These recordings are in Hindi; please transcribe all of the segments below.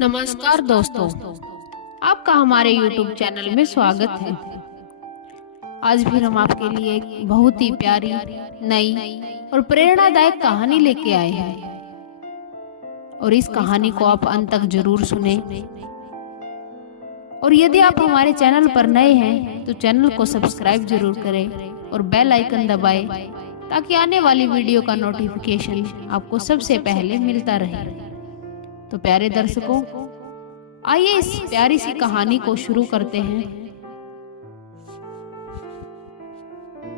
नमस्कार दोस्तों, आपका हमारे YouTube चैनल में स्वागत है। आज भी हम आपके लिए एक बहुत ही प्यारी, नई और प्रेरणादायक कहानी लेके आए हैं और इस कहानी को आप अंत तक जरूर सुने। और यदि आप हमारे चैनल पर नए हैं तो चैनल को सब्सक्राइब जरूर करें और बेल आइकन दबाएं ताकि आने वाली वीडियो का नोटिफिकेशन आपको सबसे पहले मिलता रहे। तो प्यारे दर्शकों, आइए इस प्यारी सी कहानी को शुरू करते हैं।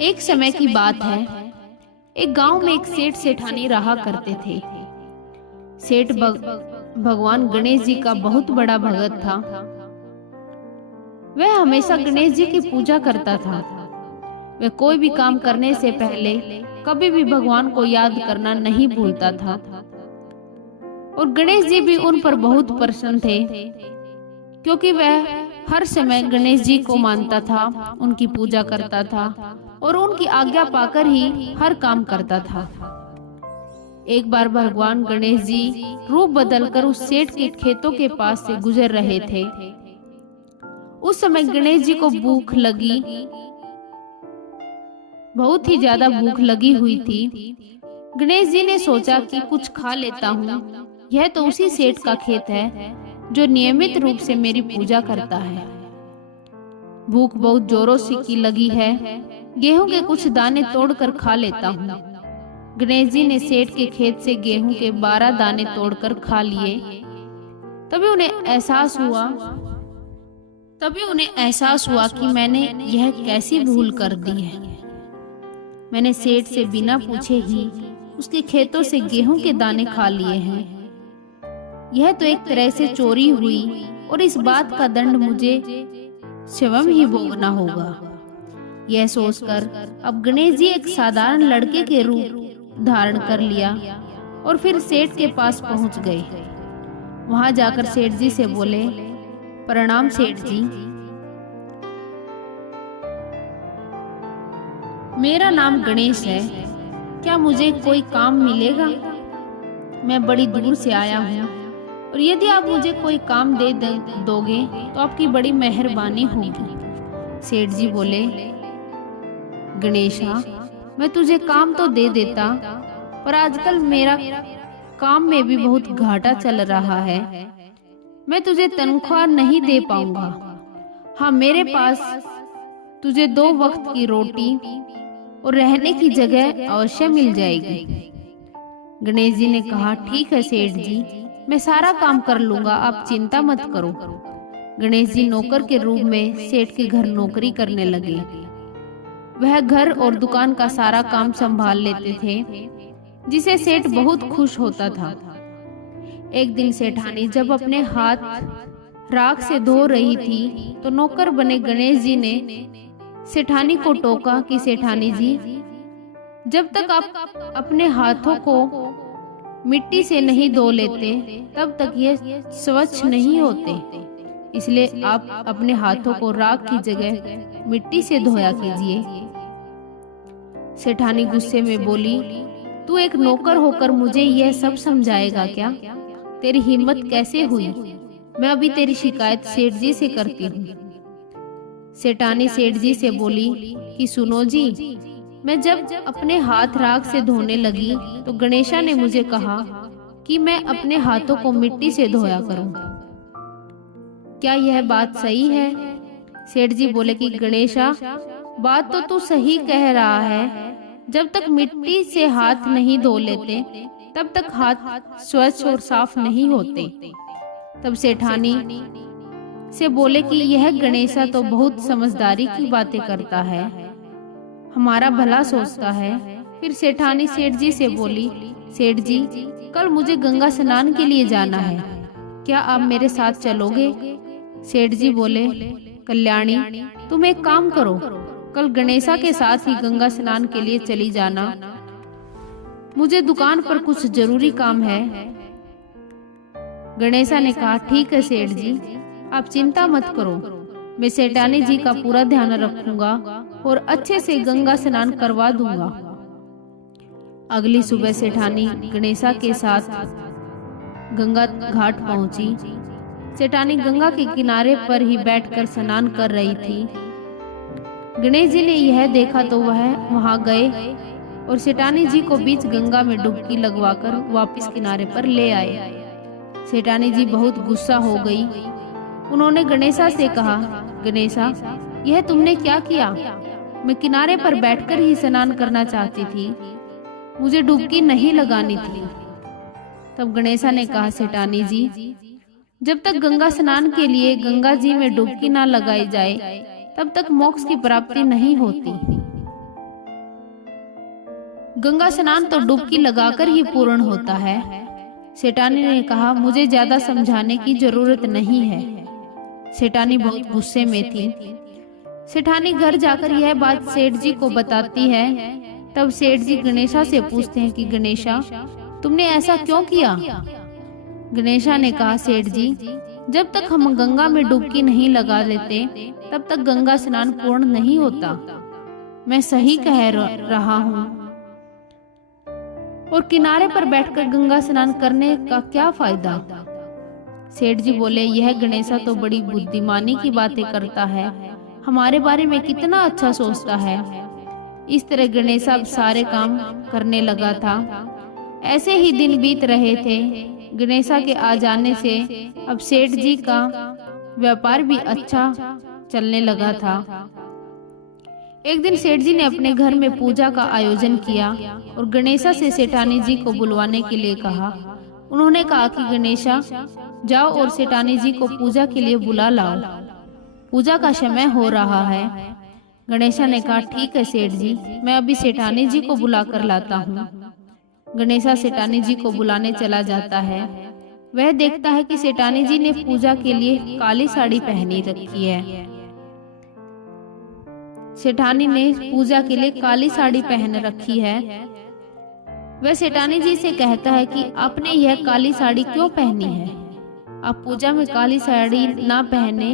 एक समय की बात है, एक गांव में एक सेठ सेठानी रहा करते थे। सेठ भगवान गणेश जी का बहुत बड़ा भगत था। वह हमेशा गणेश जी की पूजा करता था। वह कोई भी काम करने से पहले कभी भी भगवान को याद करना नहीं भूलता था और गणेश जी भी उन पर बहुत प्रसन्न थे, क्योंकि वह हर समय गणेश जी को मानता था, उनकी पूजा करता था और उनकी आज्ञा पाकर ही हर काम करता था। एक बार भगवान गणेश जी रूप बदलकर उस सेठ के खेतों के पास से गुजर रहे थे। उस समय गणेश जी को भूख लगी, बहुत ही ज्यादा भूख लगी हुई थी। गणेश जी ने सोचा कि कुछ खा लेता हूँ। यह तो उसी सेठ का खेत है जो नियमित रूप से मेरी पूजा करता है। भूख बहुत जोरों से की लगी है, गेहूं के कुछ दाने तोड़कर खा लेता हूँ। गणेश जी ने सेठ के खेत से गेहूं के 12 दाने तोड़कर खा लिए। तभी उन्हें एहसास हुआ कि मैंने यह कैसी भूल कर दी है। मैंने सेठ से बिना पूछे ही उसके खेतों से गेहूं के दाने खा लिए हैं। यह तो एक तरह से चोरी हुई और इस बात का दंड मुझे स्वयं ही भोगना होगा। यह सोचकर अब गणेश जी एक साधारण लड़के के रूप धारण कर लिया और फिर सेठ के पास पहुंच गए। वहां जाकर सेठ जी से बोले, प्रणाम सेठ जी, मेरा नाम गणेश है, क्या मुझे कोई काम मिलेगा? मैं बड़ी दूर से आया हूँ और यदि आप मुझे कोई काम दे दोगे तो आपकी बड़ी मेहरबानी होगी। सेठ जी बोले, गणेशा, मैं तुझे काम तो दे देता, पर आजकल मेरा काम में भी बहुत घाटा चल रहा है। मैं तुझे तनख्वाह नहीं दे पाऊंगा। हाँ, मेरे पास तुझे 2 वक्त की रोटी और रहने की जगह अवश्य मिल जाएगी। गणेश जी ने कहा, ठीक है सेठ जी, मैं सारा काम कर लूंगा, आप चिंता मत करो। गणेश जी नौकर के रूप में सेठ के घर नौकरी करने लगे। वह घर और दुकान का सारा काम संभाल लेते थे, जिसे सेठ बहुत खुश होता था। एक दिन सेठानी जब अपने हाथ राख से धो रही थी तो नौकर बने गणेश जी ने सेठानी को टोका कि सेठानी जी, जब तक आप अपने हाथों को मिट्टी से नहीं धो लेते तब तक ये स्वच्छ नहीं होते। इसलिए आप अपने हाथों को राख की जगह मिट्टी से धोया कीजिए। सेठानी गुस्से में बोली, तू एक नौकर होकर मुझे यह सब समझाएगा क्या? तेरी हिम्मत कैसे हुई? मैं अभी तेरी शिकायत सेठ जी से करती हूँ। सेठानी सेठ जी से बोली कि सुनो जी, मैं जब अपने हाथ राख से धोने लगी तो गणेशा ने मुझे कहा कि मैं अपने हाथों को मिट्टी से धोया करूं। क्या यह बात सही है? सेठ जी बोले कि गणेशा, बात तो तू सही कह रहा है। जब तक मिट्टी से हाथ नहीं धो लेते तब तक हाथ स्वच्छ और साफ नहीं होते। तब सेठानी से बोले कि यह गणेशा तो बहुत समझदारी की बातें करता है, हमारा भला सोचता है। फिर सेठानी सेठ जी से बोली, सेठ जी, कल मुझे गंगा स्नान के लिए जाना है, क्या आप मेरे साथ चलोगे? सेठ जी बोले, कल्याणी, तुम एक काम करो, कल गणेशा के साथ ही गंगा स्नान के लिए चली जाना। मुझे दुकान पर कुछ जरूरी काम है। गणेशा ने कहा, ठीक है सेठ जी, आप चिंता मत करो, मैं सेठानी जी का पूरा ध्यान रखूंगा और अच्छे से गंगा स्नान करवा दूंगा। अगली सुबह सेठानी गणेशा के साथ गंगा घाट पहुंची सेठानी गंगा के किनारे पर ही बैठकर स्नान कर रही थी। गणेश जी ने यह देखा तो वह वहां गए और सेठानी जी को बीच गंगा में डुबकी लगवाकर वापस किनारे पर ले आए। सेठानी जी बहुत गुस्सा हो गई। उन्होंने गणेशा से कहा, गणेशा, यह तुमने क्या किया? मैं किनारे पर बैठकर ही स्नान करना चाहती थी, मुझे डुबकी नहीं लगानी थी। तब गणेशा ने कहा, सेठानी जी, जब तक गंगा स्नान के लिए गंगा जी में डुबकी ना लगाई जाए तब तक मोक्ष की प्राप्ति नहीं होती। गंगा स्नान तो डुबकी लगाकर ही पूर्ण होता है। सेठानी ने कहा, मुझे ज्यादा समझाने की जरूरत नहीं है। सेठानी बहुत गुस्से में थी। सेठानी घर जाकर यह बात सेठ जी को बताती है। तब सेठ जी गणेशा से पूछते हैं कि गणेशा, तुमने ऐसा क्यों किया? गणेशा ने कहा, सेठ जी, जब तक हम गंगा में डुबकी नहीं लगा लेते तब तक गंगा स्नान पूर्ण नहीं होता। मैं सही कह रहा हूँ। और किनारे पर बैठकर गंगा स्नान करने का क्या फायदा? सेठ जी बोले, यह गणेशा तो बड़ी बुद्धिमानी की बातें करता है, हमारे बारे में कितना अच्छा सोचता है। इस तरह गणेशा अब सारे काम करने लगा था। ऐसे ही दिन बीत रहे थे। गणेशा के आ जाने से अब सेठ जी का व्यापार भी अच्छा चलने लगा था। एक दिन सेठ जी ने अपने घर में पूजा का आयोजन किया और गणेशा से सेठानी जी को बुलवाने के लिए कहा। उन्होंने कहा कि गणेशा, जाओ और सेठानी जी को पूजा के लिए बुला लाओ, पूजा का समय हो रहा है। गणेशा ने कहा, ठीक है सेठ जी, मैं अभी सेठानी जी को बुला कर लाता हूँ। गणेशा सेठानी जी को बुलाने चला जाता है। वह देखता है कि सेठानी जी ने पूजा के लिए काली साड़ी पहनी रखी है। सेठानी ने पूजा के लिए काली साड़ी पहन रखी है। वह सेठानी जी से कहता है कि आपने यह काली साड़ी क्यों पहनी है? आप पूजा में काली साड़ी ना पहने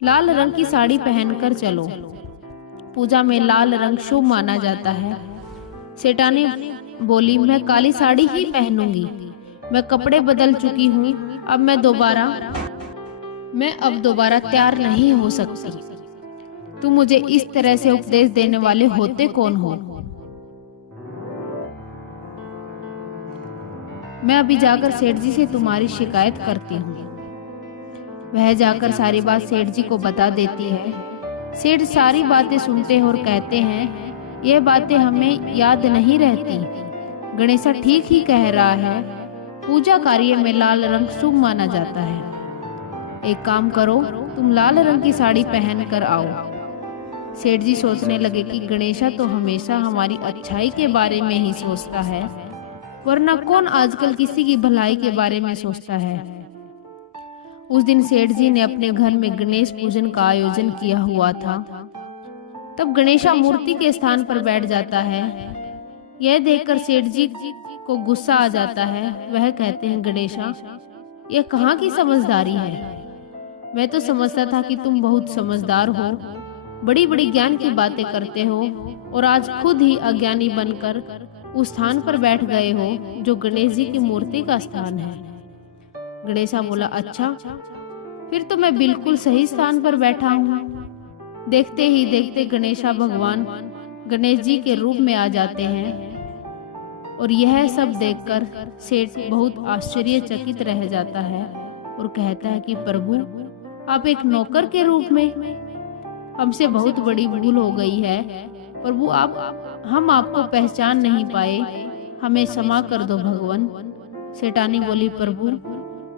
लाल रंग की साड़ी पहनकर चलो। पूजा में लाल रंग शुभ माना जाता है। सेठानी बोली, मैं काली साड़ी ही पहनूंगी। मैं कपड़े बदल चुकी हूँ, अब मैं दोबारा तैयार नहीं हो सकती। तुम मुझे इस तरह से उपदेश देने वाले होते कौन हो? मैं अभी जाकर सेठ जी से तुम्हारी शिकायत करती हूँ। वह जाकर सारी बात सेठ जी को बता देती है। सेठ सारी बातें सुनते हैं और कहते हैं, यह बातें हमें याद नहीं रहती। गणेशा ठीक ही कह रहा है, पूजा कार्य में लाल रंग शुभ माना जाता है। एक काम करो, तुम लाल रंग की साड़ी पहन कर आओ। सेठ जी सोचने लगे कि गणेशा तो हमेशा हमारी अच्छाई के बारे में ही सोचता है, वरना कौन आजकल किसी की भलाई के बारे में सोचता है। उस दिन सेठ जी ने अपने घर में गणेश पूजन का आयोजन किया हुआ था। तब गणेशा मूर्ति के स्थान पर बैठ जाता है। यह देखकर सेठ जी को गुस्सा आ जाता है। वह कहते हैं, गणेशा, यह कहाँ की समझदारी है? मैं तो समझता था कि तुम बहुत समझदार हो, बड़ी बड़ी ज्ञान की बातें करते हो, और आज खुद ही अज्ञानी बनकर उस स्थान पर बैठ गए हो जो गणेश जी की मूर्ति का स्थान है। गणेशा बोला, अच्छा, फिर तो मैं बिल्कुल सही स्थान पर बैठा हूँ। देखते ही देखते गणेशा भगवान गणेश जी के रूप में आ जाते हैं और यह सब देखकर सेठ बहुत आश्चर्यचकित रह जाता है और कहता है कि प्रभु, आप एक नौकर के रूप में, हमसे बहुत बड़ी भूल हो गई है प्रभु, हम आपको पहचान नहीं पाए, हमें क्षमा कर दो भगवान। सेठानी बोली, प्रभु,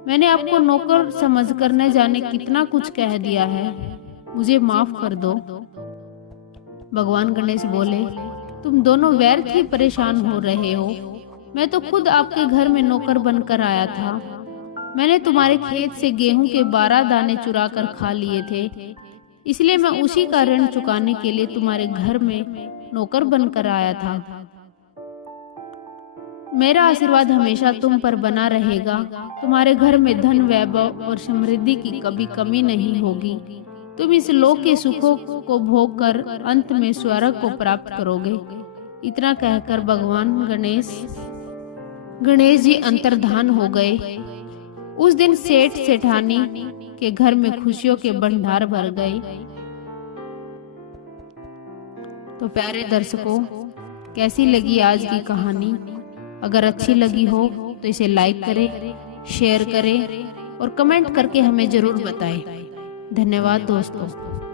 मैंने आपको नौकर समझकर न जाने कितना कुछ कह दिया है, मुझे माफ कर दो। भगवान गणेश बोले, तुम दोनों व्यर्थ ही परेशान हो रहे हो। मैं तो खुद आपके घर में नौकर बनकर आया था। मैंने तुम्हारे खेत से गेहूं के 12 दाने चुरा कर खा लिए थे, इसलिए मैं उसी का ऋण चुकाने के लिए तुम्हारे घर में नौकर बनकर आया था। मेरा आशीर्वाद हमेशा तुम पर बना रहेगा। तुम्हारे घर में धन, वैभव और समृद्धि की कभी कमी नहीं होगी। तुम इस लोक के सुखों को भोग कर अंत में स्वर्ग को प्राप्त करोगे। इतना कहकर भगवान गणेश जी अंतर्धान हो गए। उस दिन सेठ सेठानी के घर में खुशियों के भंडार भर गए। तो प्यारे दर्शकों, कैसी लगी आज की कहानी? अगर अच्छी लगी हो तो इसे लाइक करें, शेयर करें और कमेंट करके हमें जरूर बताएं। धन्यवाद दोस्तों।